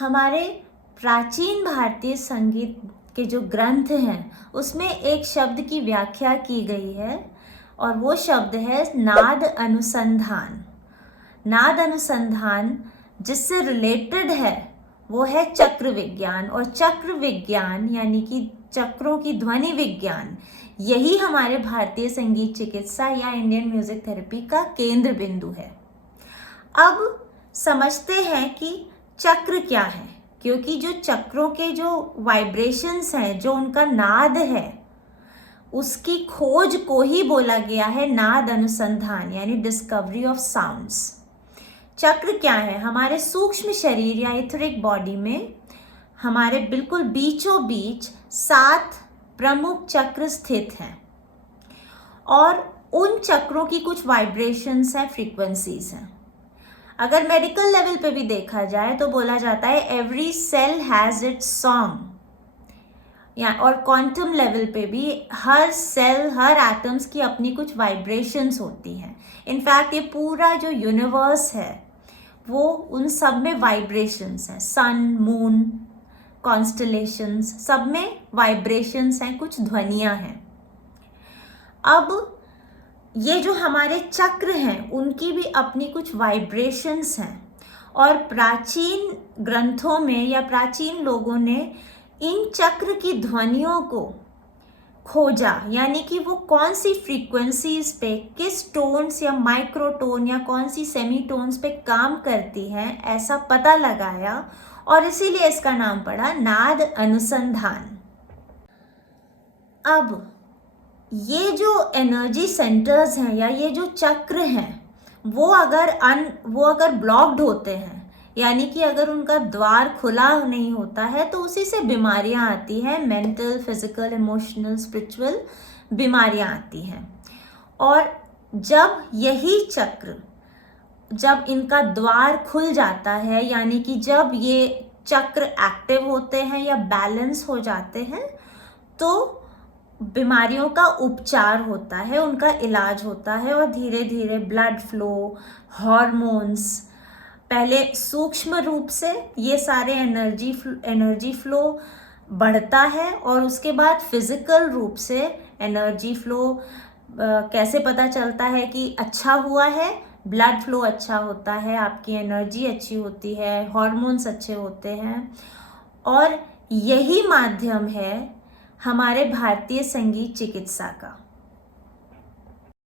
हमारे प्राचीन भारतीय संगीत के जो ग्रंथ हैं उसमें एक शब्द की व्याख्या की गई है और वो शब्द है नाद अनुसंधान। नाद अनुसंधान जिससे रिलेटेड है वो है चक्र विज्ञान, और चक्र विज्ञान यानी कि चक्रों की ध्वनि विज्ञान, यही हमारे भारतीय संगीत चिकित्सा या इंडियन म्यूजिक थेरेपी का केंद्र बिंदु है। अब समझते हैं कि चक्र क्या है, क्योंकि जो चक्रों के जो वाइब्रेशंस हैं, जो उनका नाद है, उसकी खोज को ही बोला गया है नाद अनुसंधान यानी डिस्कवरी ऑफ साउंड्स। चक्र क्या है? हमारे सूक्ष्म शरीर या इथरिक बॉडी में हमारे बिल्कुल बीचों बीच 7 प्रमुख चक्र स्थित हैं और उन चक्रों की कुछ वाइब्रेशंस हैं, फ्रीक्वेंसीज हैं। अगर मेडिकल लेवल पे भी देखा जाए तो बोला जाता है every cell has its song, या और क्वांटम लेवल पे भी हर सेल, हर एटम्स की अपनी कुछ वाइब्रेशंस होती हैं। इनफैक्ट ये पूरा जो यूनिवर्स है वो उन सब में वाइब्रेशंस हैं। सन, मून, कॉन्स्टलेशंस, सब में वाइब्रेशंस हैं, कुछ ध्वनियां हैं। अब ये जो हमारे चक्र हैं उनकी भी अपनी कुछ वाइब्रेशंस हैं, और प्राचीन ग्रंथों में या प्राचीन लोगों ने इन चक्र की ध्वनियों को खोजा, यानी कि वो कौन सी फ्रीक्वेंसीज पे, किस टोन्स या माइक्रोटोन या कौन सी सेमीटोन्स पे काम करती हैं, ऐसा पता लगाया और इसीलिए इसका नाम पड़ा नाद अनुसंधान। अब ये जो एनर्जी सेंटर्स हैं या ये जो चक्र हैं वो अगर ब्लॉक्ड होते हैं, यानी कि अगर उनका द्वार खुला नहीं होता है तो उसी से बीमारियां आती हैं, मेंटल, फिजिकल, इमोशनल, स्पिरिचुअल बीमारियां आती हैं। और जब यही चक्र, जब इनका द्वार खुल जाता है, यानी कि जब ये चक्र एक्टिव होते हैं या बैलेंस हो जाते हैं, तो बीमारियों का उपचार होता है, उनका इलाज होता है और धीरे धीरे ब्लड फ्लो, हार्मोन्स, पहले सूक्ष्म रूप से ये सारे एनर्जी फ्लो बढ़ता है और उसके बाद फिजिकल रूप से एनर्जी फ्लो कैसे पता चलता है कि अच्छा हुआ है? ब्लड फ्लो अच्छा होता है, आपकी एनर्जी अच्छी होती है, हार्मोन्स अच्छे होते हैं, और यही माध्यम है हमारे भारतीय संगीत चिकित्सा का।